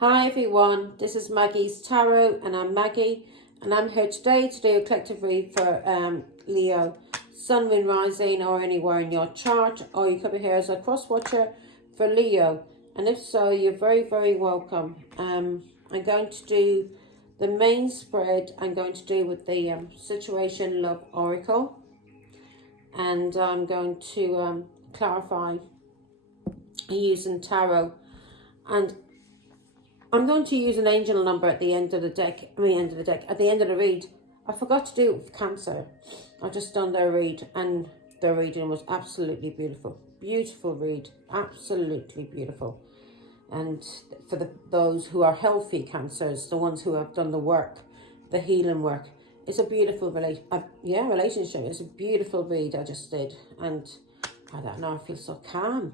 Hi everyone, this is Maggie's Tarot and I'm Maggie and I'm here today to do a collective read for Leo, Sun, Moon, Rising or anywhere in your chart, or you could be here as a cross watcher for Leo, and if so you're very welcome. I'm going to do the main spread. I'm going to do with the Situation Love Oracle, and I'm going to clarify using tarot, and I'm going to use an angel number at the end of the deck. At the end of the read. I forgot to do it with Cancer. I just done their read and their reading was absolutely beautiful. Beautiful read. Absolutely beautiful. And for those who are healthy Cancers, the ones who have done the work, the healing work, it's a beautiful relationship. It's a beautiful read I just did. And I don't know, I feel so calm.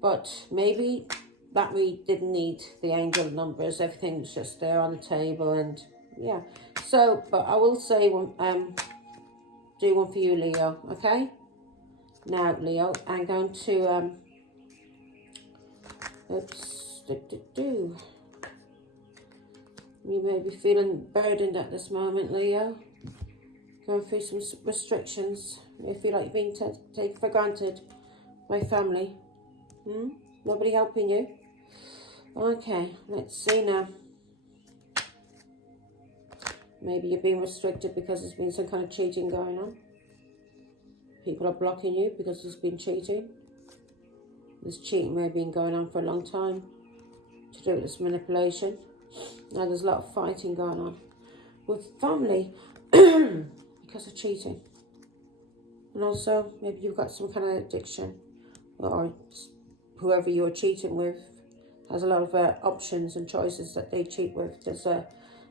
But maybe that read didn't need the angel numbers. Everything was just there on the table, and yeah. So, but I will say do one for you, Leo. Okay. Now, Leo, I'm going to You may be feeling burdened at this moment, Leo. Going through some restrictions. You may feel like you're being taken for granted by family. Nobody helping you. Okay, let's see now. Maybe you're being restricted because there's been some kind of cheating going on. People are blocking you because there's been cheating. This cheating may have been going on for a long time to do with this manipulation. Now there's a lot of fighting going on with family because of cheating. And also maybe you've got some kind of addiction, or whoever you're cheating with has a lot of options and choices that they cheat with. There's a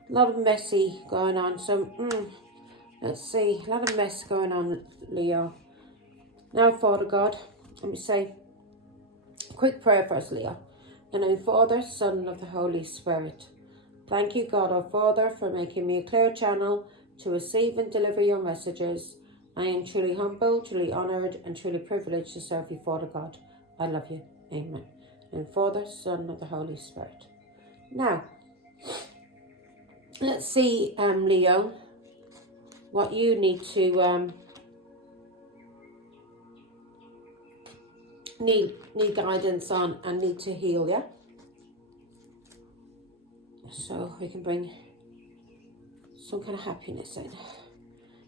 lot of messy going on. So let's see, a lot of mess going on, Leo. Now, Father God, let me say a quick prayer for us, Leo. In the name of Father, Son, of the Holy Spirit. Thank you, God, our Father, for making me a clear channel to receive and deliver your messages. I am truly humble, truly honoured, and truly privileged to serve you, Father God. I love you. Amen. And Father, Son, of the Holy Spirit. Now, let's see, Leo, what you need to need guidance on and need to heal, yeah? So we can bring some kind of happiness in,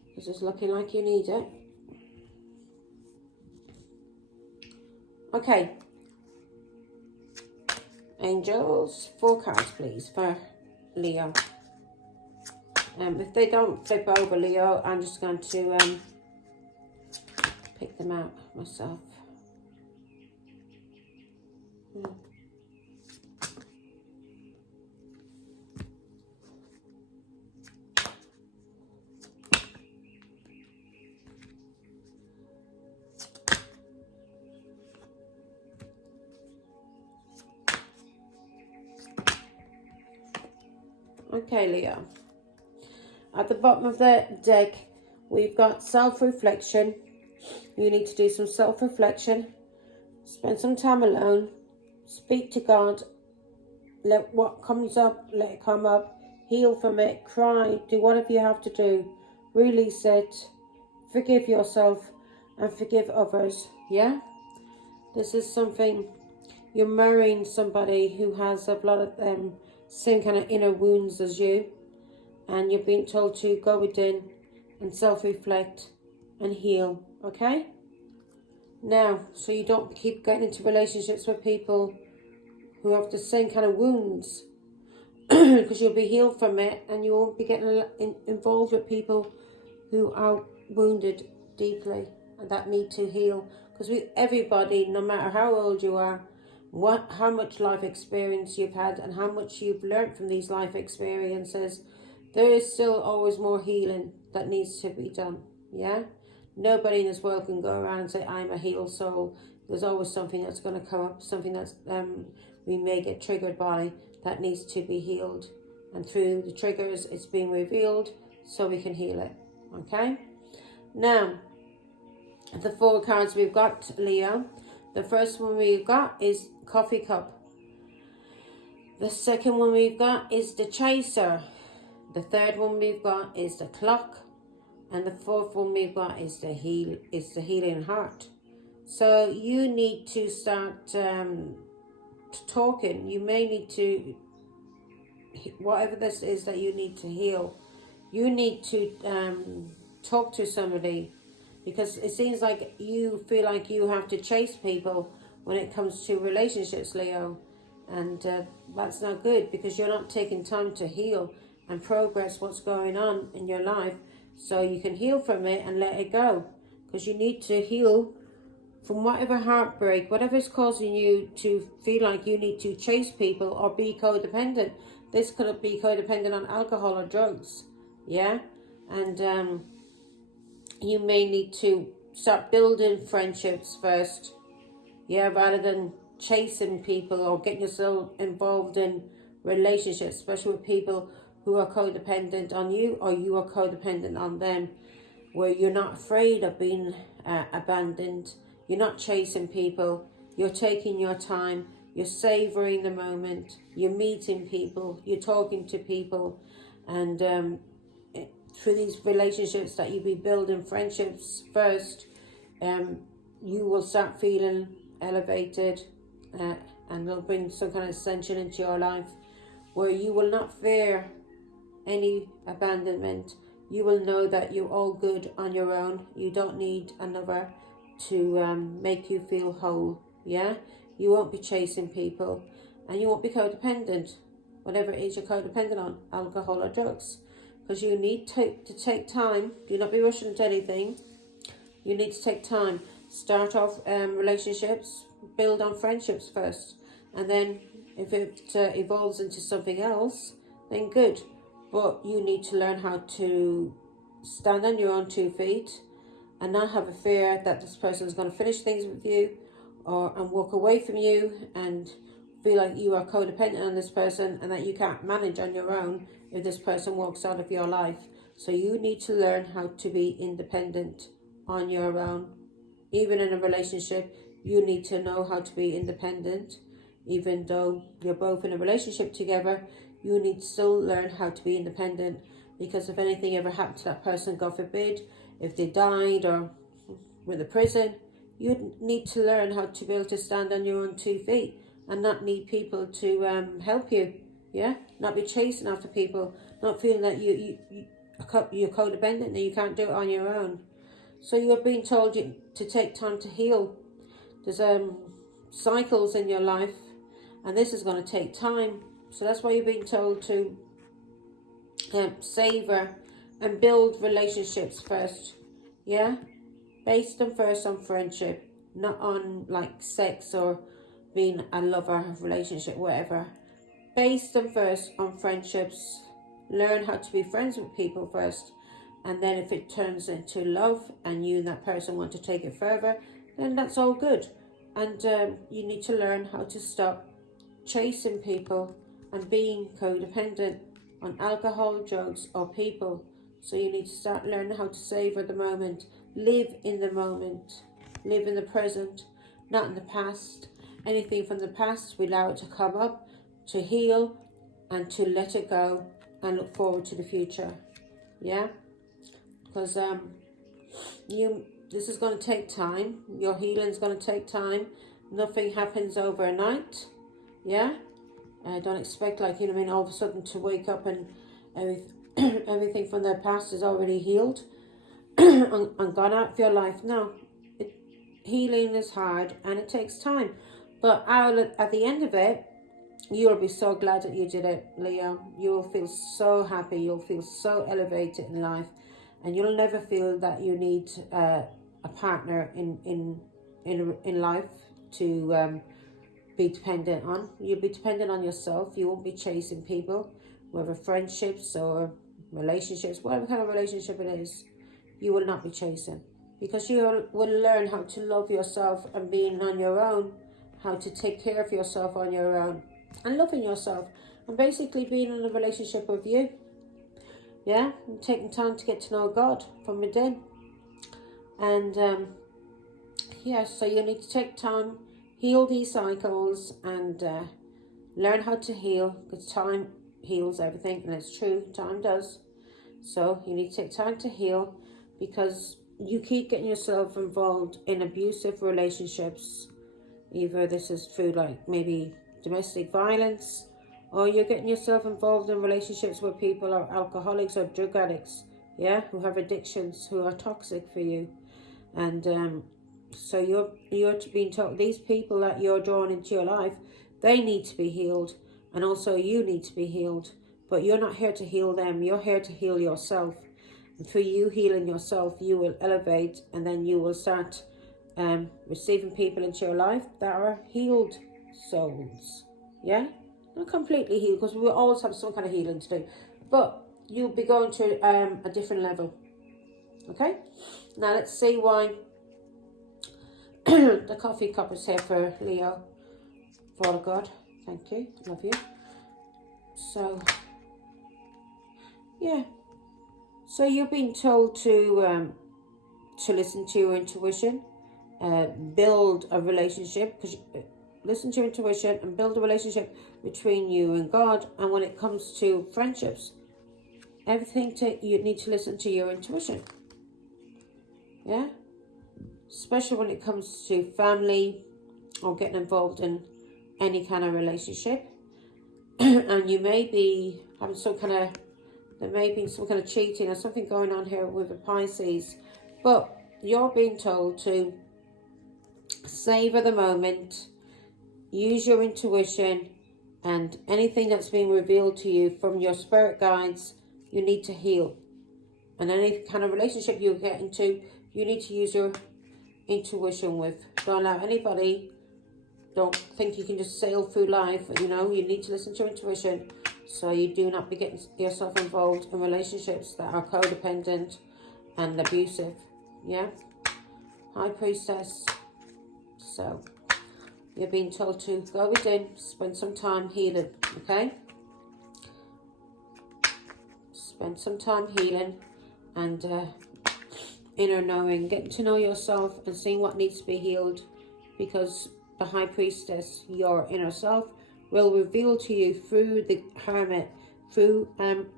because it's looking like you need it. Okay. Angels, 4 cards, please, for Leo. If they don't flip over, Leo, I'm just going to pick them out myself. Okay, Leo. At the bottom of the deck, we've got self-reflection. You need to do some self-reflection. Spend some time alone. Speak to God. Let what comes up, let it come up. Heal from it. Cry. Do whatever you have to do. Release it. Forgive yourself and forgive others. Yeah? This is something, you're marrying somebody who has a lot of same kind of inner wounds as you. And you're being told to go within and self-reflect and heal, okay? Now, so you don't keep getting into relationships with people who have the same kind of wounds, because you'll be healed from it, and you won't be getting involved with people who are wounded deeply and that need to heal. Because everybody, no matter how old you are, how much life experience you've had and how much you've learned from these life experiences, there is still always more healing that needs to be done, yeah? Nobody in this world can go around and say, I'm a healed soul. There's always something that's going to come up, something that's we may get triggered by that needs to be healed. And through the triggers, it's being revealed so we can heal it, okay? Now, the 4 cards we've got, Leo. The first one we've got is Coffee Cup. The second one we've got is the chaser. The third one we've got is the clock. And the fourth one we've got is the healing heart. So you need to start talking. You may need to, whatever this is that you need to heal, you need to talk to somebody, because it seems like you feel like you have to chase people when it comes to relationships, Leo. And that's not good, because you're not taking time to heal and progress what's going on in your life, so you can heal from it and let it go. Because you need to heal from whatever heartbreak, whatever is causing you to feel like you need to chase people or be codependent. This could be codependent on alcohol or drugs, yeah? And you may need to start building friendships first, yeah, rather than chasing people or getting yourself involved in relationships, especially with people who are codependent on you or you are codependent on them, where you're not afraid of being abandoned. You're not chasing people. You're taking your time. You're savoring the moment. You're meeting people. You're talking to people. And through these relationships that you'll be building friendships first, you will start feeling elevated, and it'll bring some kind of ascension into your life, where you will not fear any abandonment. You will know that you're all good on your own. You don't need another to make you feel whole, yeah? You won't be chasing people, and you won't be codependent, whatever it is you're codependent on, alcohol or drugs, because you need to take time. Do not be rushing into anything. You need to take time. Start off relationships, build on friendships first, and then if it evolves into something else, then good. But you need to learn how to stand on your own 2 feet and not have a fear that this person is going to finish things with you and walk away from you and feel like you are codependent on this person and that you can't manage on your own if this person walks out of your life. So you need to learn how to be independent on your own. Even in a relationship, you need to know how to be independent. Even though you're both in a relationship together, you need to still learn how to be independent, because if anything ever happened to that person, God forbid, if they died or were in the prison, you need to learn how to be able to stand on your own 2 feet and not need people to help you, yeah? Not be chasing after people, not feeling that you're codependent and you can't do it on your own. So you're being told to take time to heal. There's cycles in your life, and this is going to take time. So that's why you're being told to savor and build relationships first, yeah? Base them first on friendship, not on like sex or being a lover relationship, whatever. Base them first on friendships. Learn how to be friends with people first. And then if it turns into love and you and that person want to take it further, then that's all good. And you need to learn how to stop chasing people and being codependent on alcohol, drugs or people. So you need to start learning how to savor the moment. Live in the moment. Live in the present, not in the past. Anything from the past, we allow it to come up, to heal and to let it go and look forward to the future. Yeah? Because this is going to take time. Your healing is going to take time. Nothing happens overnight. Yeah? Don't expect, like, you know what I mean, all of a sudden to wake up and everything from their past is already healed and gone out of your life. No. Healing is hard and it takes time. But at the end of it, you'll be so glad that you did it, Leo. You'll feel so happy. You'll feel so elevated in life. And you'll never feel that you need a partner in life to be dependent on. You'll be dependent on yourself. You won't be chasing people, whether friendships or relationships, whatever kind of relationship it is. You will not be chasing, because you will learn how to love yourself and being on your own, how to take care of yourself on your own, and loving yourself, and basically being in a relationship with you. Yeah, and taking time to get to know God from within. And yeah, so you need to take time, heal these cycles, and Learn how to heal, because time heals everything, and it's true, time does. So you need to take time to heal, because you keep getting yourself involved in abusive relationships. Either this is through like maybe domestic violence, or you're getting yourself involved in relationships where people are alcoholics or drug addicts, yeah, who have addictions, who are toxic for you. And so you're being told, these people that you're drawing into your life, they need to be healed, and also you need to be healed. But you're not here to heal them, you're here to heal yourself. And through you healing yourself, you will elevate, and then you will start receiving people into your life that are healed souls. Yeah, not completely healed, because we always have some kind of healing to do, but you'll be going to a different level. Okay, now let's see why the coffee cup is here for Leo. Father God, thank you, love you. So yeah, so you're being told to listen to your intuition, build a relationship, because listen to your intuition and build a relationship between you and God. And when it comes to friendships, you need to listen to your intuition. Yeah, especially when it comes to family or getting involved in any kind of relationship. And you may be having there may be some kind of cheating or something going on here with a Pisces, but you're being told to savor the moment, use your intuition, and anything that's being revealed to you from your spirit guides, you need to heal. And any kind of relationship you get into, you need to use your intuition with. Don't allow anybody, don't think you can just sail through life. You know, you need to listen to your intuition, so you do not be getting yourself involved in relationships that are codependent and abusive. Yeah, High Priestess. So you're being told to go within, spend some time healing. Okay, spend some time healing and inner knowing, getting to know yourself and seeing what needs to be healed, because the High Priestess, your inner self, will reveal to you through the Hermit, through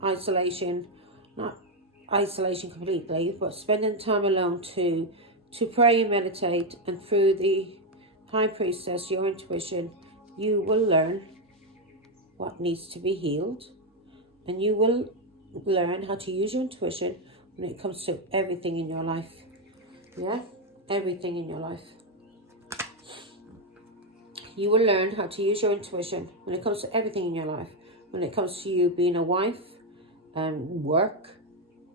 isolation, not isolation completely, but spending time alone to pray and meditate. And through the High Priestess, your intuition, you will learn what needs to be healed, and you will learn how to use your intuition when it comes to everything in your life. Yeah, everything in your life. You will learn how to use your intuition when it comes to everything in your life. When it comes to you being a wife, work,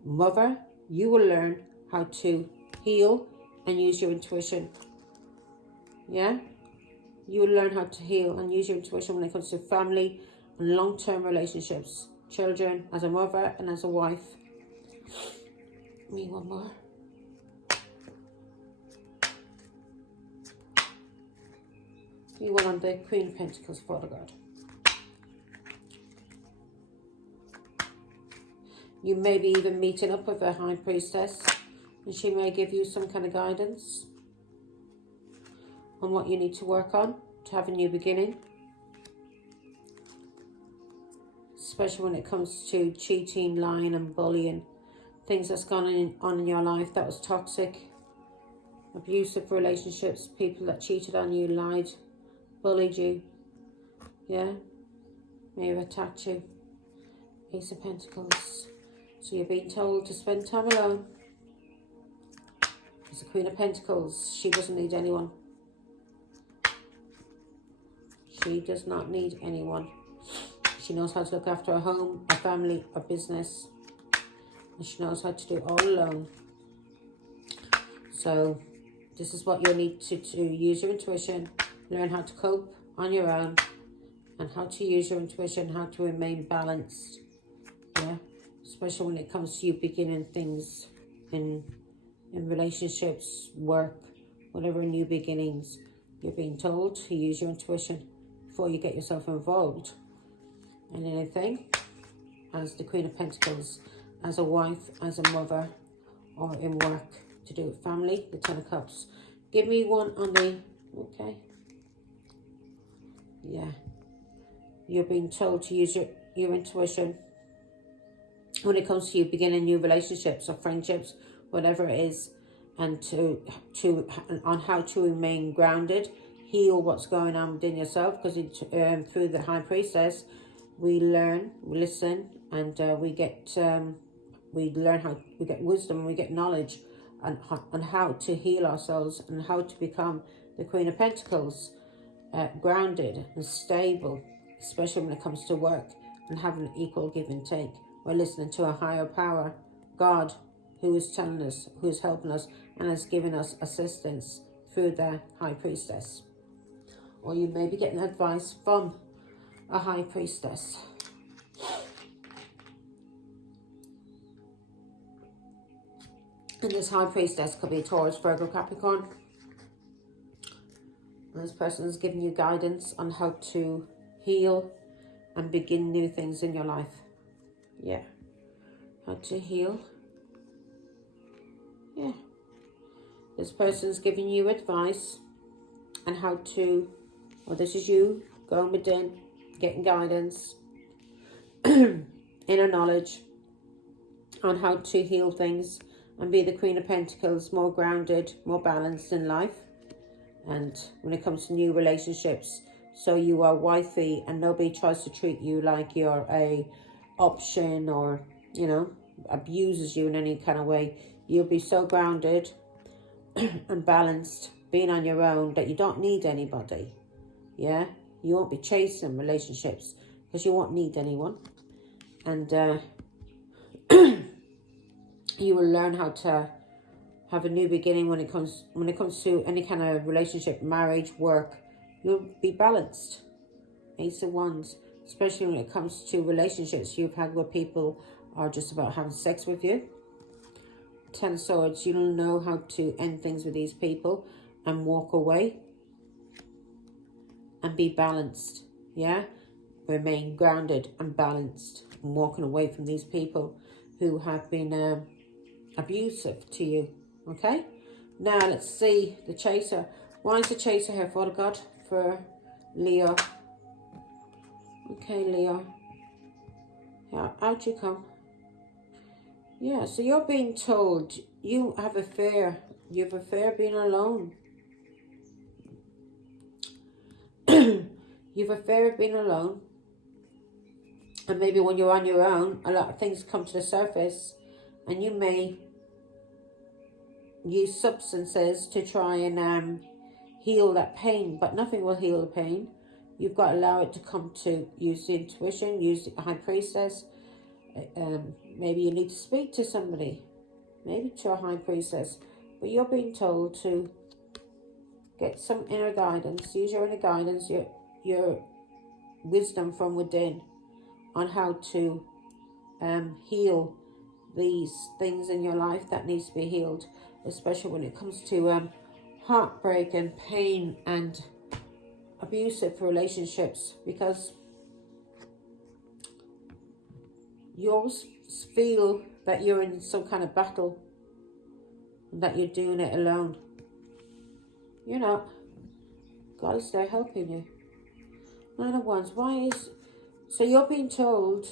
mother, you will learn how to heal and use your intuition. Yeah? You will learn how to heal and use your intuition when it comes to family and long-term relationships. Children, as a mother and as a wife. Me one more. You one on the Queen of Pentacles, Father God. You may be even meeting up with a High Priestess, and she may give you some kind of guidance on what you need to work on to have a new beginning. Especially when it comes to cheating, lying and bullying. Things that's gone on in your life that was toxic. Abusive relationships, people that cheated on you, lied, bullied you. Yeah? May have attacked you. Ace of Pentacles. So you're being told to spend time alone. It's the Queen of Pentacles. She doesn't need anyone. She does not need anyone. She knows how to look after a home, a family, a business. And she knows how to do it all alone. So this is what you'll need to do. Use your intuition. Learn how to cope on your own. And how to use your intuition. How to remain balanced. Yeah. Especially when it comes to you beginning things in relationships, work, whatever new beginnings. You're being told to use your intuition before you get yourself involved in anything. As the Queen of Pentacles, as a wife, as a mother, or in work, to do with family, the Ten of Cups. Give me one on the, okay. Yeah. You're being told to use your intuition when it comes to you beginning new relationships or friendships, whatever it is, and on how to remain grounded, heal what's going on within yourself, because through the High Priestess, we learn, we listen, and we get wisdom, we get knowledge on how to heal ourselves and how to become the Queen of Pentacles, grounded and stable, especially when it comes to work and having an equal give and take. We're listening to a higher power, God, who is telling us, who is helping us, and has given us assistance through the High Priestess. Or you may be getting advice from a High Priestess. And this High Priestess could be Taurus, Virgo, Capricorn. And this person is giving you guidance on how to heal and begin new things in your life. Yeah. How to heal. Yeah. This person's giving you advice on how to, well, this is you going within, getting guidance, inner knowledge on how to heal things and be the Queen of Pentacles, more grounded, more balanced in life. And when it comes to new relationships, so you are wifey and nobody tries to treat you like you're a option or, you know, abuses you in any kind of way. You'll be so grounded and balanced, being on your own, that you don't need anybody. Yeah, you won't be chasing relationships because you won't need anyone. And you will learn how to have a new beginning when it comes to any kind of relationship, marriage, work. You'll be balanced. Ace of Wands, especially when it comes to relationships you've had where people are just about having sex with you. Ten of Swords, you'll know how to end things with these people and walk away and be balanced. Yeah, remain grounded and balanced and walking away from these people who have been abusive to you. Okay, now let's see the Chaser. Why is the Chaser here, Father God, for Leo? Okay, Leo. How'd you come? Yeah, so you're being told you have a fear. You have a fear of being alone. You have a fear of being alone. And maybe when you're on your own, a lot of things come to the surface. And you may use substances to try and heal that pain. But nothing will heal the pain. You've got to allow it to come to. Use the intuition. Use the High Priestess. Maybe you need to speak to somebody, maybe to a High Priestess, but you're being told to get some inner guidance, use your inner guidance, your wisdom from within on how to heal these things in your life that needs to be healed, especially when it comes to heartbreak and pain and abusive relationships, because you always feel that you're in some kind of battle and that you're doing it alone. You're not. God is there helping you. Nine of Wands. So you're being told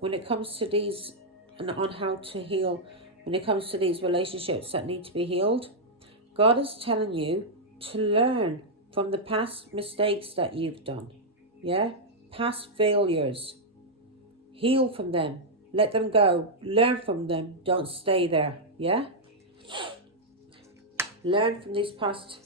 when it comes to these and on how to heal, when it comes to these relationships that need to be healed, God is telling you to learn from the past mistakes that you've done. Yeah? Past failures. Heal from them. Let them go. Learn from them. Don't stay there. Yeah? Learn from these past...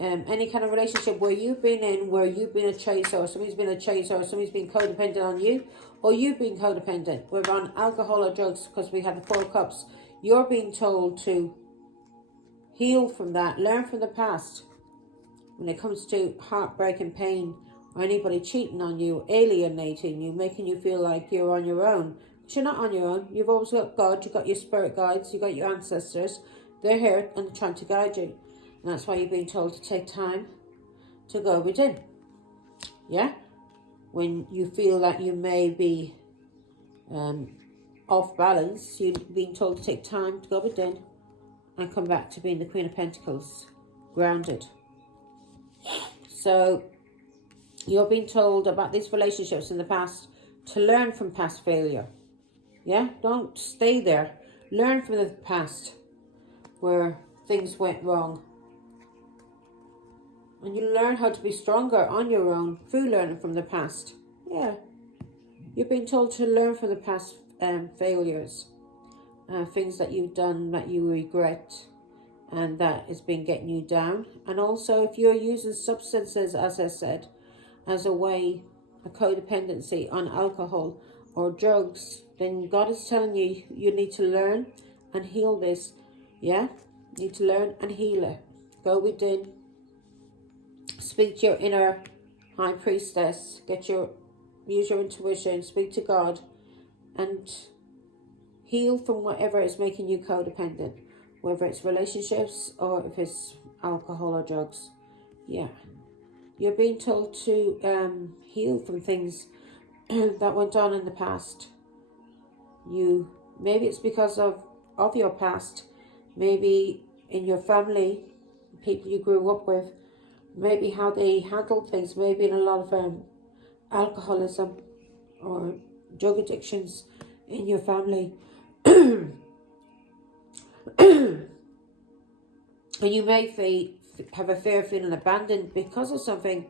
any kind of relationship where you've been in, where you've been a chaser, or somebody's been a chaser, or somebody's been codependent on you, or you've been codependent. We're on alcohol or drugs because we have the 4 cups. You're being told to heal from that. Learn from the past. When it comes to heartbreak and pain, or anybody cheating on you, alienating you, making you feel like you're on your own. But you're not on your own. You've always got God, you've got your spirit guides, you've got your ancestors. They're here and they're trying to guide you. And that's why you're being told to take time to go within. Yeah? When you feel that you may be off balance, you're being told to take time to go within and come back to being the Queen of Pentacles, grounded. So You're being told about these relationships in the past to learn from past failure. Yeah, don't stay there. Learn from the past where things went wrong. And you learn how to be stronger on your own through learning from the past. Yeah, you're being told to learn from the past failures. Things that you've done that you regret and that has been getting you down. And also if you're using substances, as I said, as a way, a codependency on alcohol or drugs, then God is telling you, you need to learn and heal this. Yeah, you need to learn and heal it. Go within, speak to your inner high priestess, use your intuition, speak to God, and heal from whatever is making you codependent, whether it's relationships or if it's alcohol or drugs. Yeah. You're being told to heal from things that went on in the past. Maybe it's because of your past, maybe in your family, people you grew up with, maybe how they handled things, maybe in a lot of alcoholism or drug addictions in your family. And you may have a fear of feeling abandoned because of something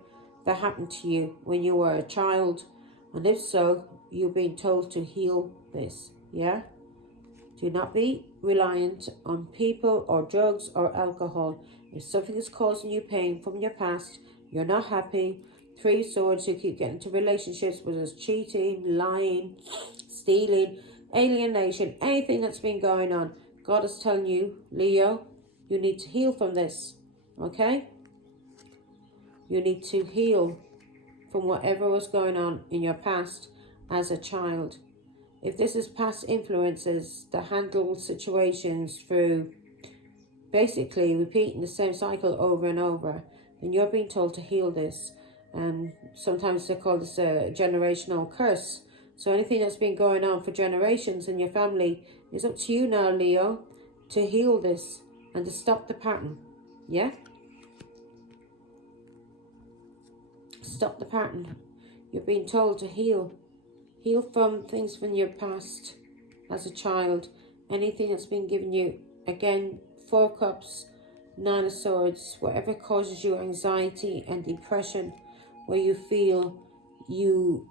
that happened to you when you were a child. And if so, you're being told to heal this. Yeah? Do not be reliant on people or drugs or alcohol. If something is causing you pain from your past, you're not happy. 3 swords, you keep getting into relationships where there's cheating, lying, stealing, alienation, anything that's been going on. God is telling you, Leo, you need to heal from this. Okay? You need to heal from whatever was going on in your past as a child. If this is past influences that handle situations through basically repeating the same cycle over and over, then you're being told to heal this. And sometimes they call this a generational curse. So anything that's been going on for generations in your family, it's up to you now, Leo, to heal this and to stop the pattern. Yeah? Stop the pattern. You're being told to heal. Heal from things from your past as a child. Anything that's been given you. Again, 4 cups, 9 of swords. Whatever causes you anxiety and depression, where you feel you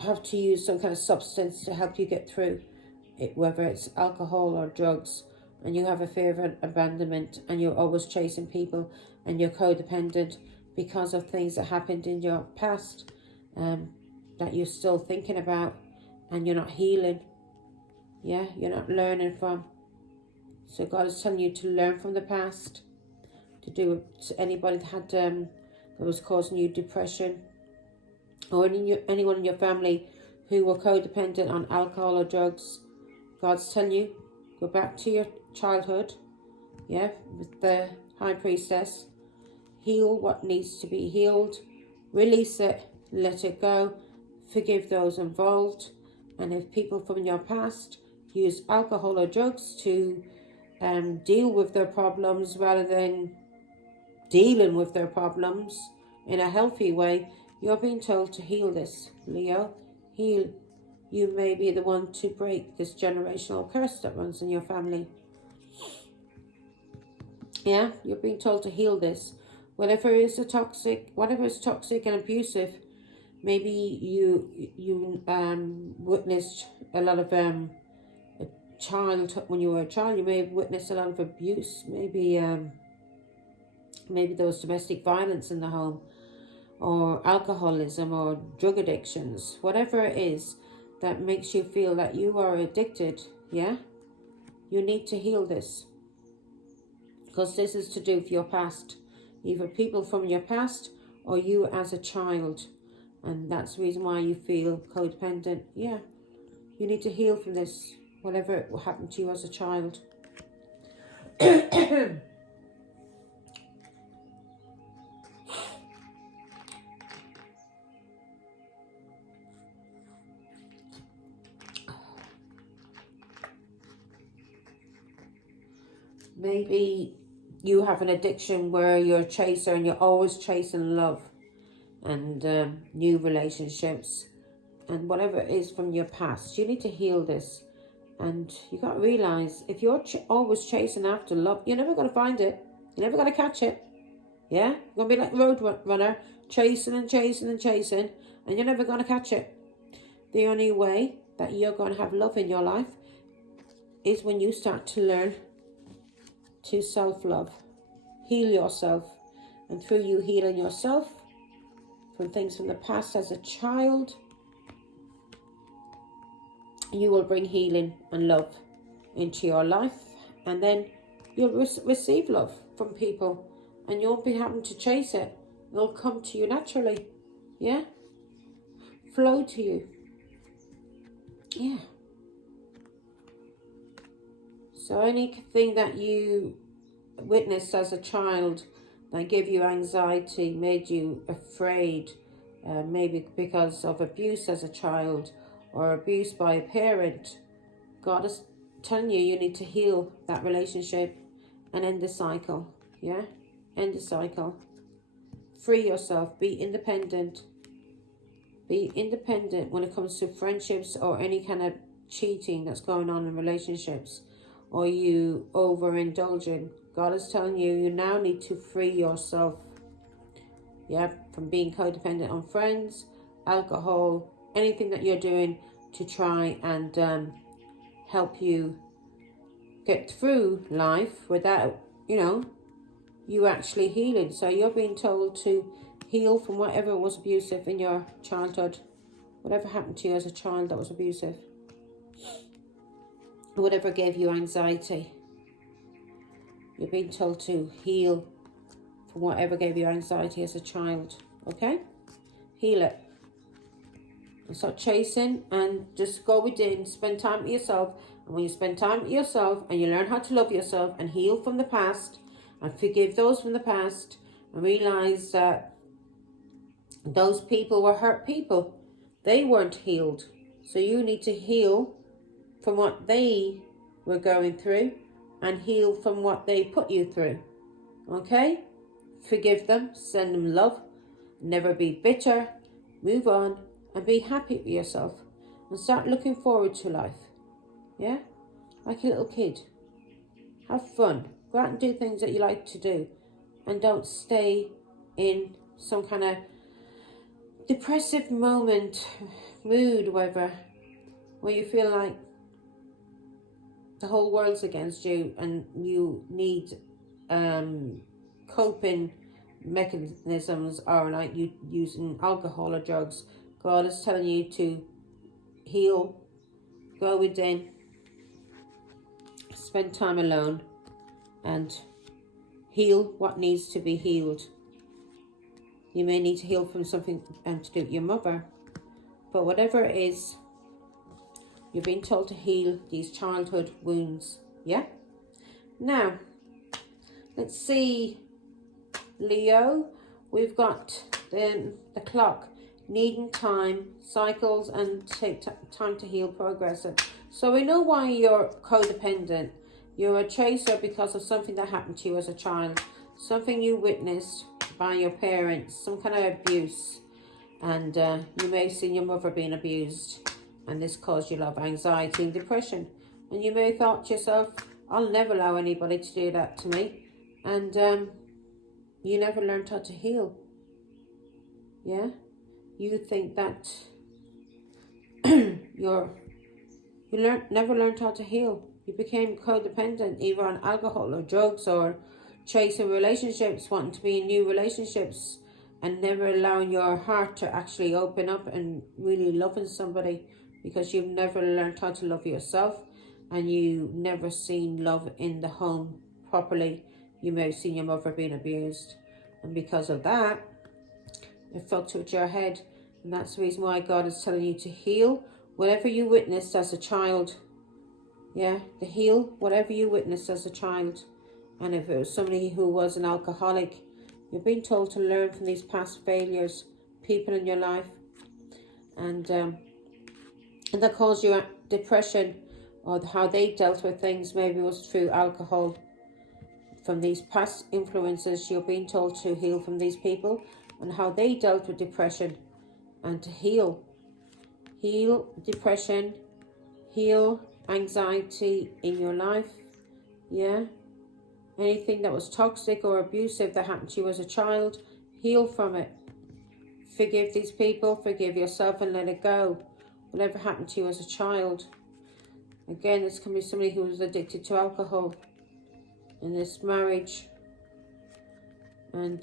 have to use some kind of substance to help you get through it, whether it's alcohol or drugs, and you have a fear of abandonment and you're always chasing people and you're codependent because of things that happened in your past that you're still thinking about and you're not healing. Yeah, you're not learning from. So God is telling you to learn from the past, to do it to anybody that had that was causing you depression, or anyone in your family who were codependent on alcohol or drugs. God's telling you, go back to your childhood, yeah, with the high priestess. Heal what needs to be healed, release it, let it go, forgive those involved. And if people from your past use alcohol or drugs to deal with their problems rather than dealing with their problems in a healthy way, you're being told to heal this, Leo. Heal. You may be the one to break this generational curse that runs in your family. Yeah, you're being told to heal this. Whatever is toxic and abusive, maybe you witnessed a lot of a child when you were a child. You may have witnessed a lot of abuse. Maybe there was domestic violence in the home, or alcoholism, or drug addictions. Whatever it is that makes you feel that you are addicted, yeah, you need to heal this, because this is to do with your past. Either people from your past or you as a child. And that's the reason why you feel codependent. Yeah, you need to heal from this, whatever happened to you as a child. Maybe you have an addiction where you're a chaser and you're always chasing love. and new relationships and whatever it is from your past. You need to heal this. And you got to realize, if you're always chasing after love, you're never going to find it. You're never going to catch it. Yeah? You're going to be like a road runner, chasing and chasing and chasing, and you're never going to catch it. The only way that you're going to have love in your life is when you start to learn to self-love. Heal yourself. And through you healing yourself from things from the past as a child, you will bring healing and love into your life. And then you'll receive love from people. And you won't be having to chase it. It'll come to you naturally. Yeah? Flow to you. Yeah. So anything that you witnessed as a child that gave you anxiety, made you afraid, maybe because of abuse as a child or abuse by a parent, God is telling you, you need to heal that relationship and end the cycle. Yeah? End the cycle. Free yourself. Be independent. Be independent when it comes to friendships or any kind of cheating that's going on in relationships, or you overindulging. God is telling you, you now need to free yourself. Yeah, from being codependent on friends, alcohol, anything that you're doing to try and help you get through life without, you actually healing. So you're being told to heal from whatever was abusive in your childhood, whatever happened to you as a child that was abusive, whatever gave you anxiety. You're being told to heal from whatever gave you anxiety as a child. Okay? Heal it. And start chasing and just go within. Spend time with yourself. And when you spend time with yourself and you learn how to love yourself and heal from the past and forgive those from the past and realize that those people were hurt people. They weren't healed. So you need to heal from what they were going through and heal from what they put you through. Okay? Forgive them. Send them love. Never be bitter. Move on and be happy with yourself. And start looking forward to life. Yeah? Like a little kid. Have fun. Go out and do things that you like to do. And don't stay in some kind of depressive mood, whatever, where you feel like the whole world's against you and you need coping mechanisms, or like you using alcohol or drugs. God is telling you to heal, go within, spend time alone and heal what needs to be healed. You may need to heal from something to do with your mother. But whatever it is, you're being told to heal these childhood wounds. Yeah? Now, let's see, Leo. We've got the clock. Needing time, cycles, and take time to heal, progressive. So we know why you're codependent. You're a chaser because of something that happened to you as a child. Something you witnessed by your parents, some kind of abuse, and you may have seen your mother being abused, and this caused you a lot of anxiety and depression, and you may have thought to yourself, I'll never allow anybody to do that to me, and you never learned how to heal. Yeah, you think that never learned how to heal. You became codependent either on alcohol or drugs or chasing relationships, wanting to be in new relationships and never allowing your heart to actually open up and really loving somebody, because you've never learned how to love yourself and you never seen love in the home properly. You may have seen your mother being abused, and because of that it fucked with your head. And that's the reason why God is telling you to heal whatever you witnessed as a child. Yeah, to heal whatever you witnessed as a child. And if it was somebody who was an alcoholic, you're being told to learn from these past failures, people in your life, and that caused you depression, or how they dealt with things, maybe it was through alcohol. From these past influences, you're being told to heal from these people and how they dealt with depression, and to heal. Heal depression, heal anxiety in your life, yeah? Anything that was toxic or abusive that happened to you as a child, heal from it. Forgive these people, forgive yourself, and let it go. Whatever happened to you as a child. Again, this can be somebody who was addicted to alcohol in this marriage. And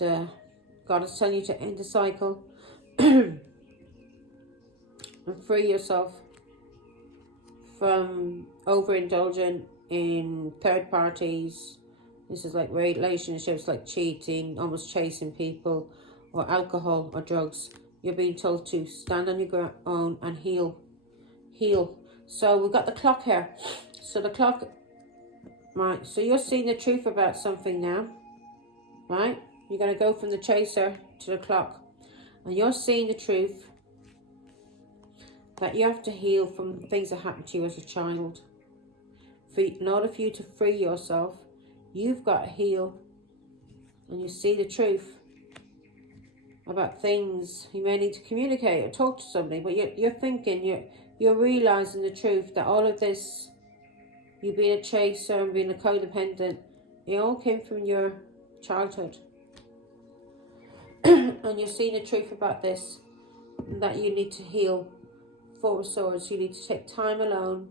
God is telling you to end the cycle and free yourself from overindulging in third parties. This is like relationships, like cheating, almost chasing people, or alcohol or drugs. You're being told to stand on your own and heal. Heal. So we've got the clock here. So the clock, right, so you're seeing the truth about something now, right? You're going to go from the chaser to the clock. And you're seeing the truth that you have to heal from things that happened to you as a child. In order for you to free yourself, you've got to heal. And you see the truth about things. You may need to communicate or talk to somebody, but you're thinking, you're realizing the truth that all of this, you being a chaser and being a codependent, it all came from your childhood. And you're seeing the truth about this, that you need to heal. Four of Swords, you need to take time alone,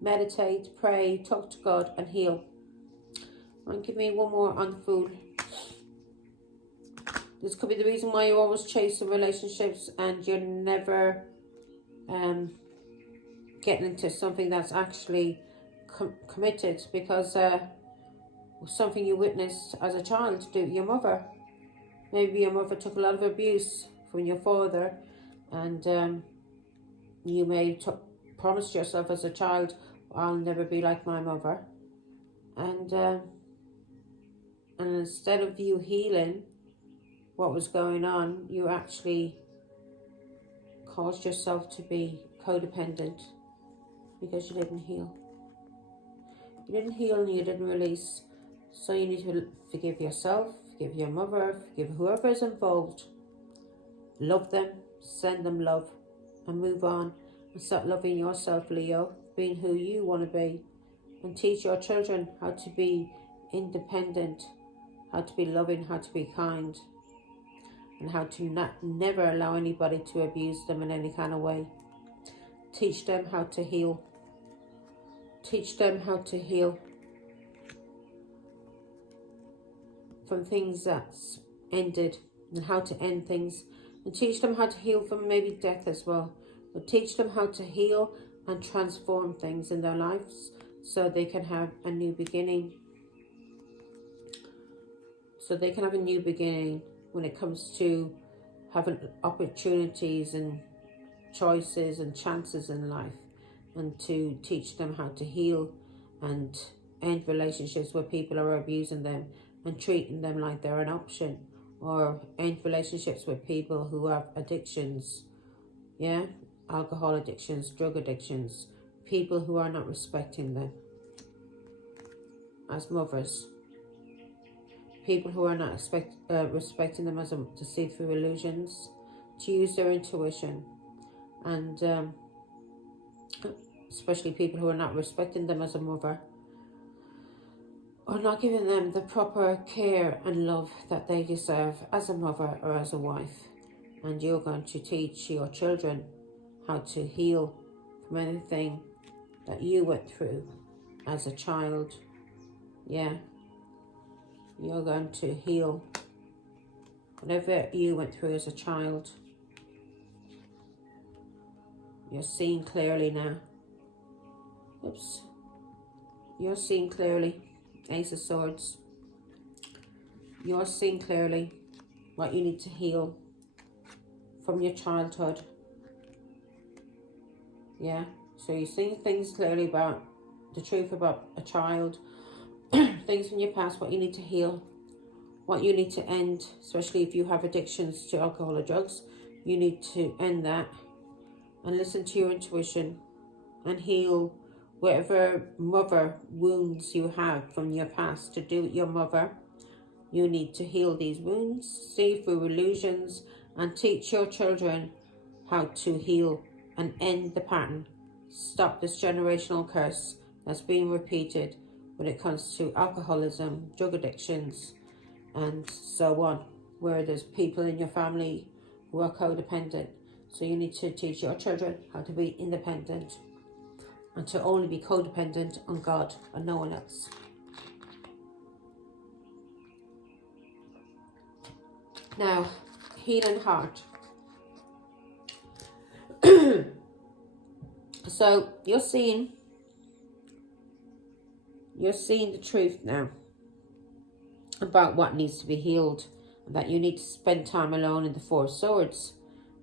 meditate, pray, talk to God, and heal. And give me one more on the Fool. This could be the reason why you're always chasing relationships and you're never getting into something that's actually committed, because something you witnessed as a child to do with your mother. Maybe your mother took a lot of abuse from your father, and you may promised yourself as a child, I'll never be like my mother. And instead of you healing what was going on, you actually caused yourself to be codependent because you didn't heal. You didn't heal and you didn't release. So you need to forgive yourself, forgive your mother, forgive whoever is involved. Love them, send them love, and move on. And start loving yourself, Leo, being who you want to be. And teach your children how to be independent, how to be loving, how to be kind, and how to never allow anybody to abuse them in any kind of way. Teach them how to heal. Teach them how to heal from things that's ended, and how to end things. And teach them how to heal from maybe death as well. But teach them how to heal and transform things in their lives so they can have a new beginning. So they can have a new beginning when it comes to having opportunities and choices and chances in life. And to teach them how to heal and end relationships where people are abusing them and treating them like they're an option. Or end relationships with people who have addictions. Yeah? Alcohol addictions, drug addictions. People who are not respecting them as mothers. People who are not respecting them as to see through illusions. To use their intuition. And especially people who are not respecting them as a mother, or not giving them the proper care and love that they deserve as a mother or as a wife. And you're going to teach your children how to heal from anything that you went through as a child. Yeah, you're going to heal whatever you went through as a child. You're seeing clearly now. Oops. You're seeing clearly. Ace of Swords. You're seeing clearly what you need to heal from your childhood. Yeah. So you're seeing things clearly about the truth about a child. Things from your past, what you need to heal. What you need to end. Especially if you have addictions to alcohol or drugs. You need to end that. And listen to your intuition. And heal whatever mother wounds you have from your past to do with your mother. You need to heal these wounds, see through illusions, and teach your children how to heal and end the pattern. Stop this generational curse that's being repeated when it comes to alcoholism, drug addictions, and so on, where there's people in your family who are codependent. So you need to teach your children how to be independent and to only be codependent on God and no one else. Now, healing heart. So you're seeing the truth now about what needs to be healed, and that you need to spend time alone in the Four of Swords.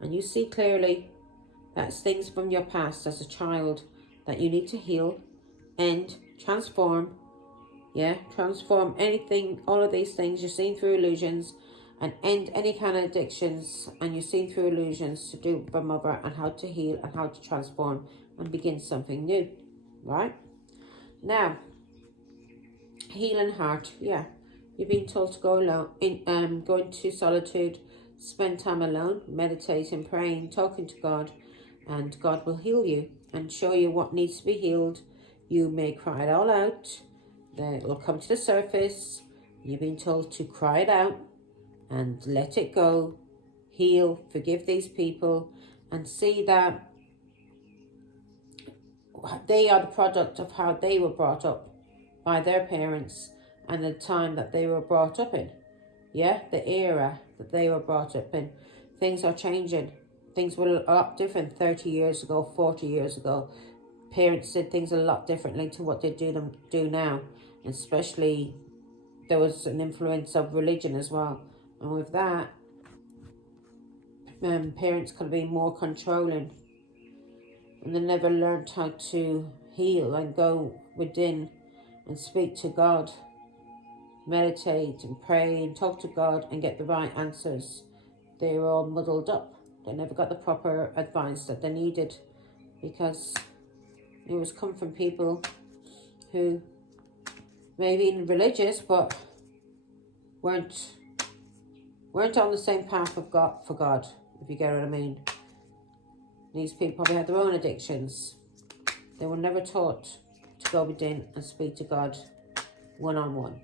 And you see clearly that's things from your past as a child that you need to heal, end, transform. Yeah, transform anything, all of these things you're seeing through illusions, and end any kind of addictions, and you're seeing through illusions to do for mother, and how to heal and how to transform and begin something new, right? Now, healing heart, yeah. You're being told to go alone, go into solitude, spend time alone, meditating, praying, talking to God, and God will heal you and show you what needs to be healed. You may cry it all out, then it will come to the surface. You're being told to cry it out and let it go, heal, forgive these people, and see that they are the product of how they were brought up by their parents and the time that they were brought up in. Yeah, the era that they were brought up in. Things are changing. Things were a lot different 30 years ago, 40 years ago. Parents did things a lot differently to what they do now. And especially, there was an influence of religion as well. And with that, parents could be more controlling. And they never learned how to heal and go within and speak to God. Meditate and pray and talk to God and get the right answers. They were all muddled up. They never got the proper advice that they needed, because it was come from people who maybe religious but weren't on the same path of God, for God, if you get what I mean. These people probably had their own addictions. They were never taught to go within and speak to God one-on-one.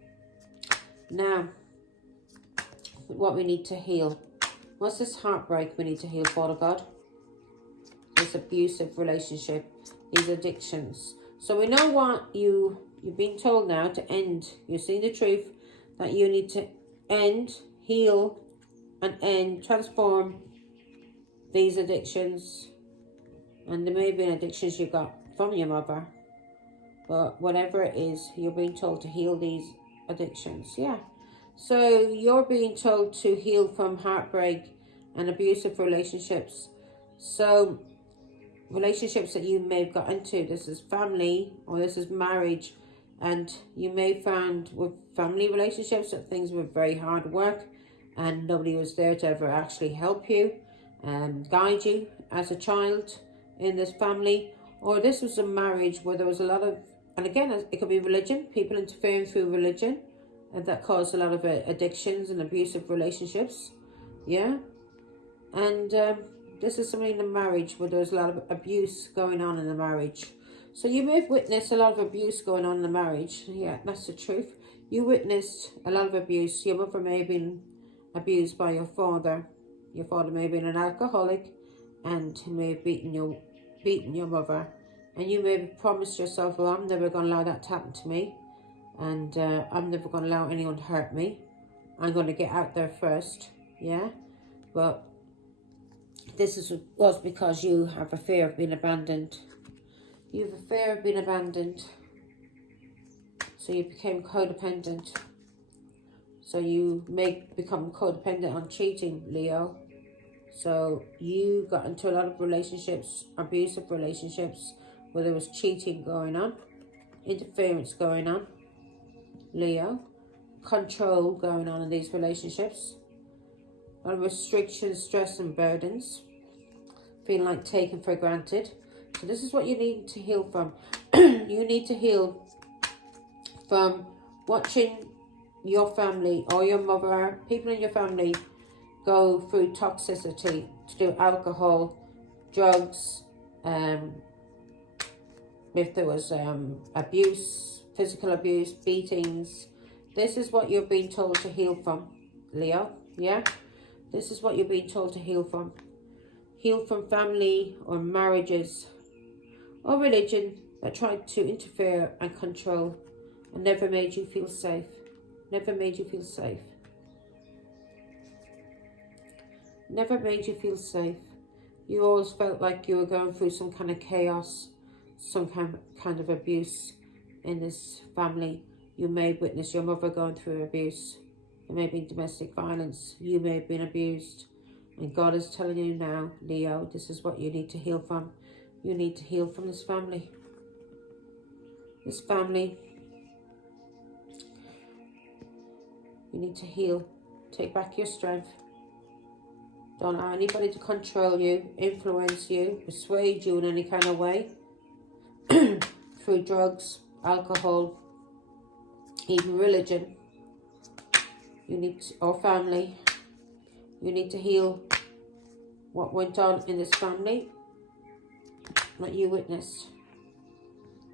Now, what we need to heal. What's this heartbreak we need to heal, Father God? This abusive relationship, these addictions. So we know what you've been told now to end. You've seen the truth that you need to end, heal, and end, transform these addictions. And there may have been addictions you got from your mother. But whatever it is, you're being told to heal these addictions. Yeah. So you're being told to heal from heartbreak and abusive relationships. So relationships that you may have got into, this is family or this is marriage, and you may find with family relationships that things were very hard work and nobody was there to ever actually help you and guide you as a child in this family. Or this was a marriage where there was a lot of, and again, it could be religion, people interfering through religion, and that caused a lot of addictions and abusive relationships. Yeah. And this is something in a marriage where there's a lot of abuse going on in the marriage. So you may have witnessed a lot of abuse going on in the marriage. Yeah, that's the truth. You witnessed a lot of abuse. Your mother may have been abused by your father. Your father may have been an alcoholic and he may have beaten your mother. And you may have promised yourself, well, I'm never going to allow that to happen to me. And I'm never going to allow anyone to hurt me. I'm going to get out there first. Yeah. But this was because you have a fear of being abandoned. You have a fear of being abandoned. So you became codependent. So you may become codependent on cheating, Leo. So you got into a lot of relationships, abusive relationships, where there was cheating going on, interference going on, Leo, control going on in these relationships, a lot of restrictions, stress and burdens, feeling like taken for granted. So this is what you need to heal from. You need to heal from watching your family or your mother, people in your family, go through toxicity, to do alcohol, drugs, if there was abuse, physical abuse, beatings. This is what you're being told to heal from, Leo. Yeah, this is what you're being told to heal from. Heal from family or marriages or religion that tried to interfere and control and never made you feel safe. Never made you feel safe. Never made you feel safe. You always felt like you were going through some kind of chaos, some kind of abuse in this family. You may have witnessed your mother going through abuse. There may have been domestic violence. You may have been abused. And God is telling you now, Leo, this is what you need to heal from. You need to heal from this family. This family. You need to heal. Take back your strength. Don't allow anybody to control you, influence you, persuade you in any kind of way. Through drugs, alcohol, even religion. You need to, or family. You need to heal what went on in this family that you witnessed.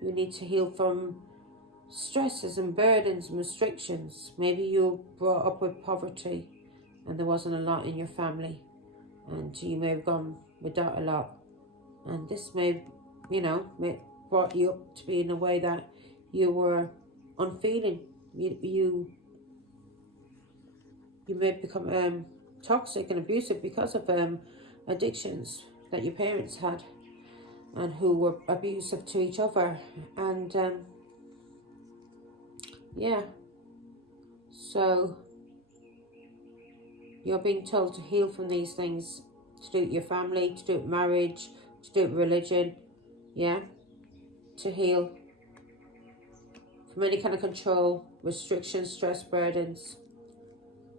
You need to heal from stresses and burdens and restrictions. Maybe you were brought up with poverty and there wasn't a lot in your family, and you may have gone without a lot, and this may, may brought you up to be in a way that you were unfeeling. You may become toxic and abusive because of addictions that your parents had and who were abusive to each other. And yeah, so you're being told to heal from these things, to do it with your family, to do it with marriage, to do it with religion, yeah, to heal from any kind of control, restrictions, stress, burdens,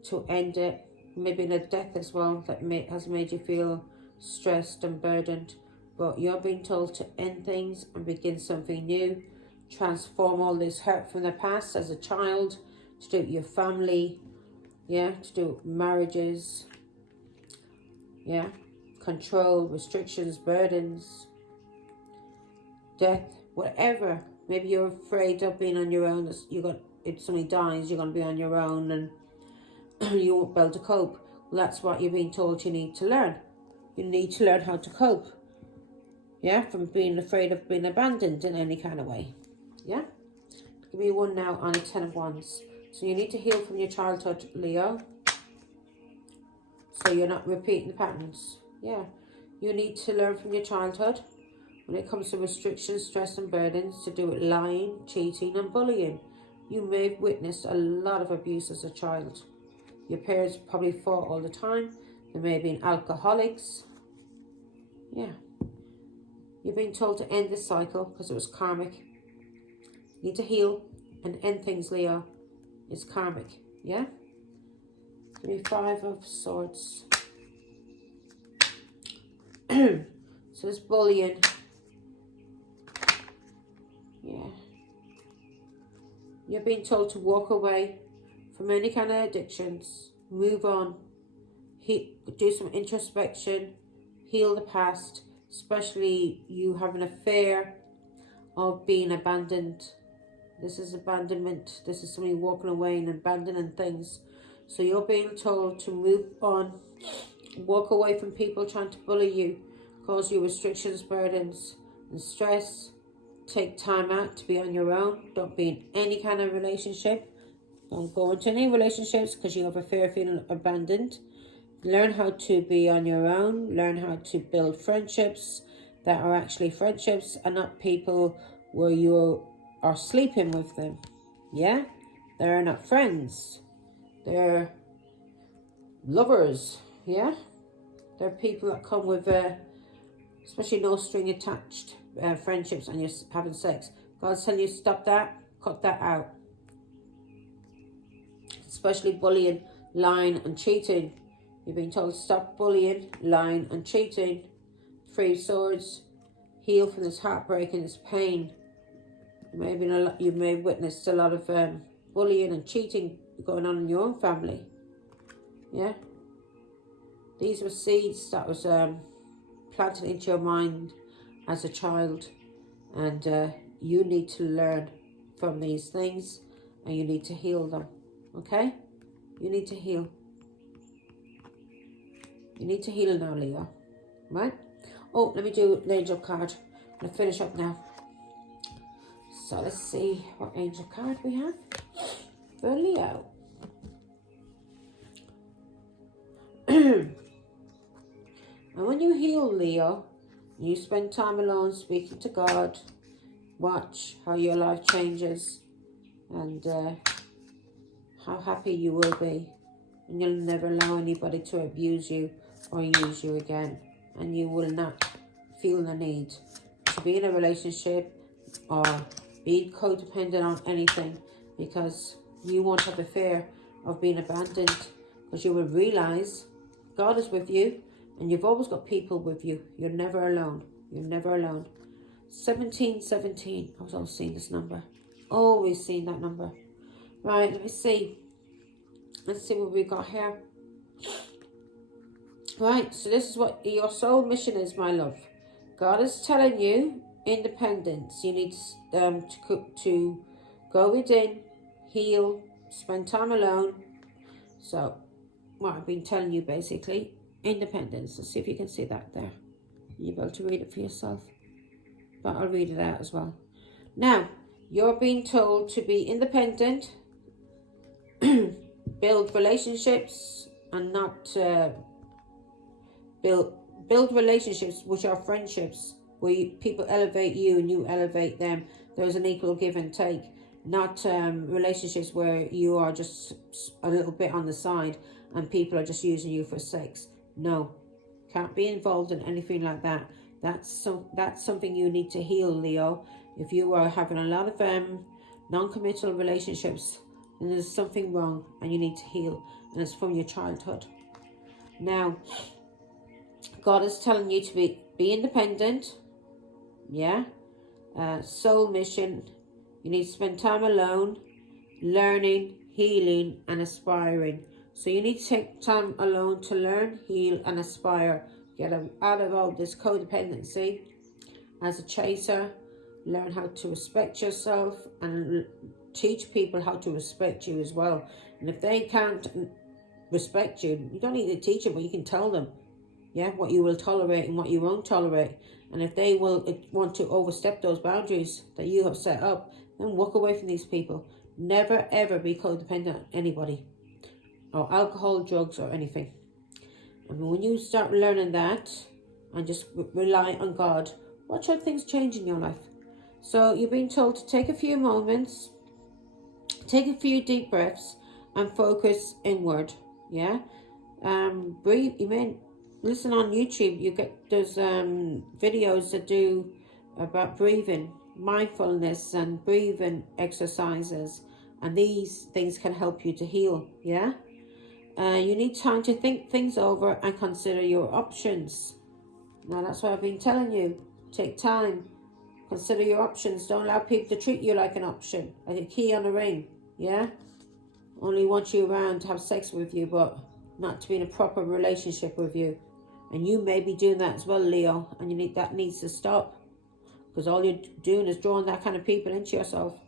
to end it. Maybe in a death as well that has made you feel stressed and burdened. But you're being told to end things and begin something new. Transform all this hurt from the past as a child, to do it with your family, yeah, to do it with marriages, yeah, control, restrictions, burdens, death, whatever. Maybe you're afraid of being on your own. If somebody dies, you're going to be on your own and you won't be able to cope. Well, that's what you're being told you need to learn. You need to learn how to cope. Yeah, from being afraid of being abandoned in any kind of way. Yeah? Give me one now on a 10 of Wands. So you need to heal from your childhood, Leo. So you're not repeating the patterns. Yeah. You need to learn from your childhood when it comes to restrictions, stress and burdens, to do with lying, cheating and bullying. You may have witnessed a lot of abuse as a child. Your parents probably fought all the time. There may have been alcoholics. Yeah. You're being told to end this cycle because it was karmic. You need to heal and end things, Leo. It's karmic. Yeah? Give me 5 of Swords. So it's bullying. Yeah. You're being told to walk away from any kind of addictions. Move on. Do some introspection. Heal the past. Especially you having a fear of being abandoned. This is abandonment. This is somebody walking away and abandoning things. So you're being told to move on. Walk away from people trying to bully you, cause you restrictions, burdens and stress. Take time out to be on your own. Don't be in any kind of relationship. Don't go into any relationships because you have a fear of feeling abandoned. Learn how to be on your own. Learn how to build friendships that are actually friendships and not people where you are sleeping with them. Yeah? They're not friends. They're lovers. Yeah? They're people that come with, especially no string attached friendships and you're having sex. God's telling you to stop that. Cut that out. Especially bullying, lying and cheating. You've been told to stop bullying, lying and cheating. 3 of Swords. Heal from this heartbreak and this pain. You may have witnessed a lot of bullying and cheating going on in your own family. Yeah. These were seeds that was planted into your mind as a child. And you need to learn from these things. And you need to heal them. Okay? You need to heal. You need to heal now, Leo. Right? Oh, let me do the angel card. I'm going to finish up now. So let's see what angel card we have for Leo. And when you heal, Leo, you spend time alone speaking to God. Watch how your life changes and how happy you will be. And you'll never allow anybody to abuse you or use you again. And you will not feel the need to be in a relationship or be codependent on anything, because you won't have the fear of being abandoned, because you will realize God is with you and you've always got people with you. You're never alone. You're never alone. 1717. I was always seeing this number. Always seeing that number. Right, let me see. Let's see what we got here. Right, so this is what your soul mission is, my love. God is telling you independence. You need to go within, heal, spend time alone. So, what I've been telling you basically, independence. Let's see if you can see that there. You'll be able to read it for yourself. But I'll read it out as well. Now, you're being told to be independent, build relationships, and not build relationships which are friendships, where people elevate you and you elevate them. There's an equal give and take, not relationships where you are just a little bit on the side and people are just using you for sex. No, can't be involved in anything like that. That's something you need to heal, Leo. If you are having a lot of non-committal relationships, then there's something wrong and you need to heal, and it's from your childhood. Now, God is telling you to be independent. Yeah. Soul mission. You need to spend time alone, learning, healing, and aspiring. So you need to take time alone to learn, heal, and aspire. Get out of all this codependency. As a chaser, learn how to respect yourself and teach people how to respect you as well. And if they can't respect you, you don't need to teach them, but you can tell them, yeah, what you will tolerate and what you won't tolerate. And if they will want to overstep those boundaries that you have set up, then walk away from these people. Never ever be codependent on anybody, or alcohol, drugs, or anything. And when you start learning that and just rely on God, watch how things change in your life. So you're being told to take a few moments, take a few deep breaths, and focus inward. Yeah. Breathe. You may listen on YouTube. You get those videos that do about breathing, mindfulness, and breathing exercises, and these things can help you to heal. Yeah. You need time to think things over and consider your options. Now, that's what I've been telling you. Take time. Consider your options. Don't allow people to treat you like an option, like a key on a ring. Yeah? Only want you around to have sex with you, but not to be in a proper relationship with you. And you may be doing that as well, Leo. And that needs to stop. Because all you're doing is drawing that kind of people into yourself.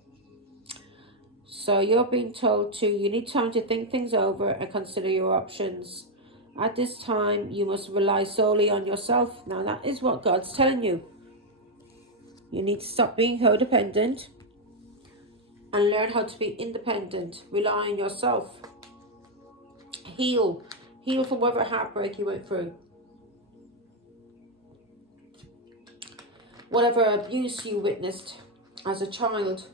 So you're being told you need time to think things over and consider your options. At this time, you must rely solely on yourself. Now, that is what God's telling you. You need to stop being codependent and learn how to be independent. Rely on yourself. Heal. Heal from whatever heartbreak you went through. Whatever abuse you witnessed as a child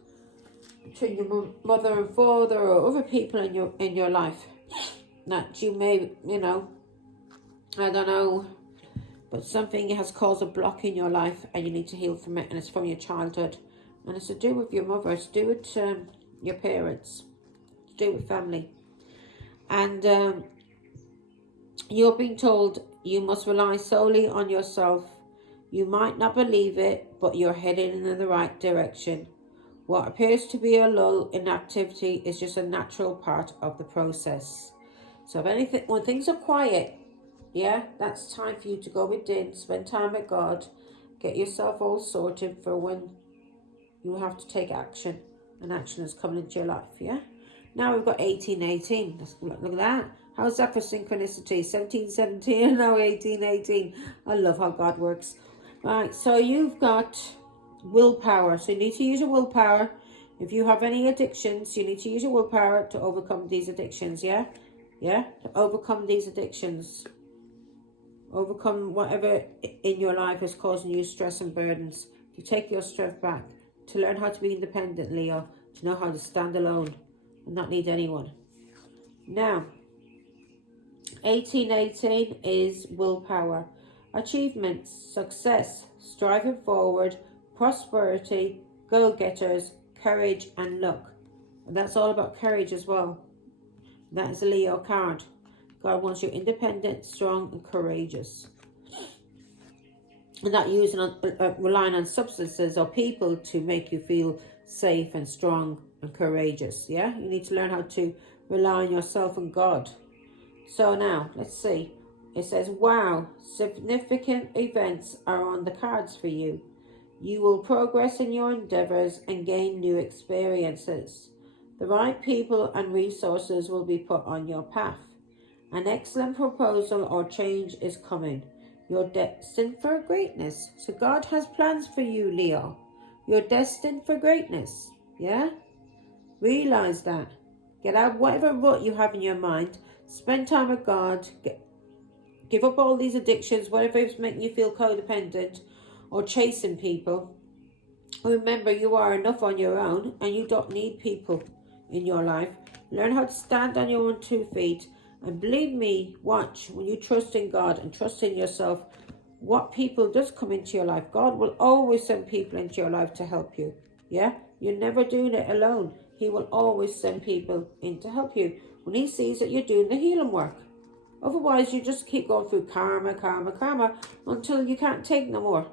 between your mother and father or other people in your life that you may, I don't know, but something has caused a block in your life and you need to heal from it, and it's from your childhood, and it's to do with your mother, it's to do with your parents, it's to do with family. And you're being told you must rely solely on yourself. You might not believe it, but you're heading in the right direction. What appears to be a lull in activity is just a natural part of the process. So if anything, when things are quiet, yeah, that's time for you to go within, spend time with God, get yourself all sorted for when you have to take action, and action is coming into your life, yeah? Now we've got 1818. Look at that. How's that for synchronicity? 1717 and now 1818. I love how God works. Right, so you've got willpower. So you need to use your willpower. If you have any addictions, you need to use your willpower to overcome these addictions, yeah? Yeah? To overcome these addictions. Overcome whatever in your life is causing you stress and burdens. To take your strength back. To learn how to be independent, Leo. To know how to stand alone and not need anyone. Now, 1818 is willpower. Achievements, success, striving forward, prosperity, go-getters, courage and luck. And that's all about courage as well. That is a Leo card. God wants you independent, strong and courageous. And not relying on substances or people to make you feel safe and strong and courageous. Yeah, you need to learn how to rely on yourself and God. So now, let's see. It says, wow, significant events are on the cards for you. You will progress in your endeavors and gain new experiences. The right people and resources will be put on your path. An excellent proposal or change is coming. You're destined for greatness. So God has plans for you, Leo. You're destined for greatness. Yeah? Realize that. Get out whatever rut you have in your mind. Spend time with God. Give up all these addictions, whatever is making you feel codependent or chasing people. Remember, you are enough on your own and you don't need people in your life. Learn how to stand on your own 2 feet. And believe me, watch, when you trust in God and trust in yourself, what people does come into your life. God will always send people into your life to help you. Yeah? You're never doing it alone. He will always send people in to help you when he sees that you're doing the healing work. Otherwise, you just keep going through karma until you can't take no more.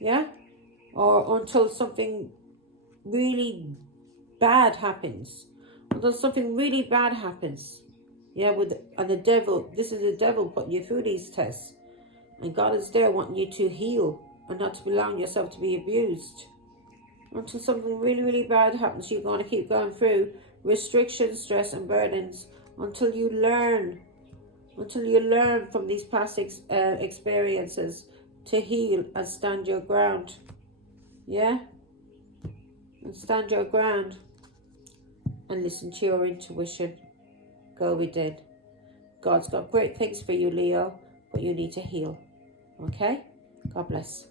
Yeah? Or until something really bad happens. Until something really bad happens. Yeah, and the devil, this is the devil putting you through these tests. And God is there wanting you to heal and not to allowing yourself to be abused. Until something really, really bad happens, you're going to keep going through restrictions, stress and burdens until you learn from these past experiences to heal and stand your ground. Yeah? And stand your ground and listen to your intuition. Go within. God's got great things for you, Leo, but you need to heal. Okay? God bless.